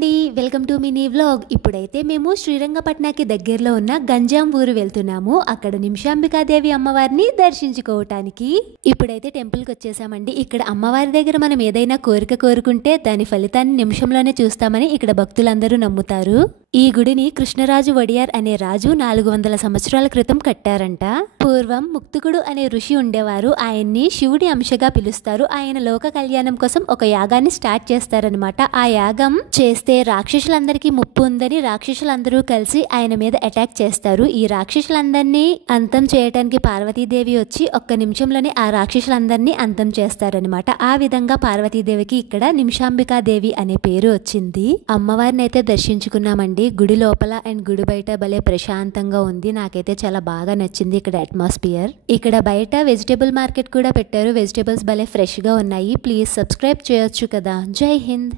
అండి, welcome to mini vlog. ఇప్పుడైతే మేము శ్రీరంగపట్నాకి దగ్గరలో ఉన్న గంజాం ఊరు వెళ్తున్నాము. అక్కడ నిమిషాంబికాదేవి అమ్మవారిని దర్శించుకోవటానికి. ఇప్పుడైతే టెంపుల్కి వచ్చేసామండి. ఇక్కడ అమ్మవారి దగ్గర మనం ఏదైనా కోరిక కోరుకుంటే దాని ఫలితాన్ని నిమిషంలోనే చూస్తామని ఇక్కడ భక్తులందరూ నమ్ముతారు. ఈ గుడిని కృష్ణరాజు వడియార్ అనే రాజు 400 సంవత్సరాల క్రితం కట్టారంట. పూర్వం ముక్తుకుడు అనే ఋషి ఉండేవారు. ఆయన్ని శివుడి అంశగా పిలుస్తారు. ఆయన లోక కళ్యాణం కోసం ఒక యాగాన్ని స్టార్ట్ చేస్తారనమాట. ఆ యాగం చేస్తే రాక్షసులందరికీ ముప్పు ఉందని రాక్షసులందరూ కలిసి ఆయన మీద అటాక్ చేస్తారు. ఈ రాక్షసులందరినీ అంతం చేయడానికి పార్వతీదేవి వచ్చి ఒక్క నిమిషంలోనే ఆ రాక్షసులందరినీ అంతం చేస్తారనమాట. ఆ విధంగా పార్వతీదేవికి ఇక్కడ నిమిషాంబికాదేవి అనే పేరు వచ్చింది. అమ్మవారిని అయితే దర్శించుకున్నామండి. గుడి లోపల అండ్ గుడి బయట భలే ప్రశాంతంగా ఉంది. నాకైతే చాలా బాగా నచ్చింది ఇక్కడ అట్మాస్ఫియర్. ఇక్కడ బయట వెజిటేబుల్ మార్కెట్ కూడా పెట్టారు. వెజిటేబుల్స్ భలే ఫ్రెష్ గా ఉన్నాయి. ప్లీజ్ సబ్స్క్రైబ్ చేయొచ్చు కదా. జై హింద్.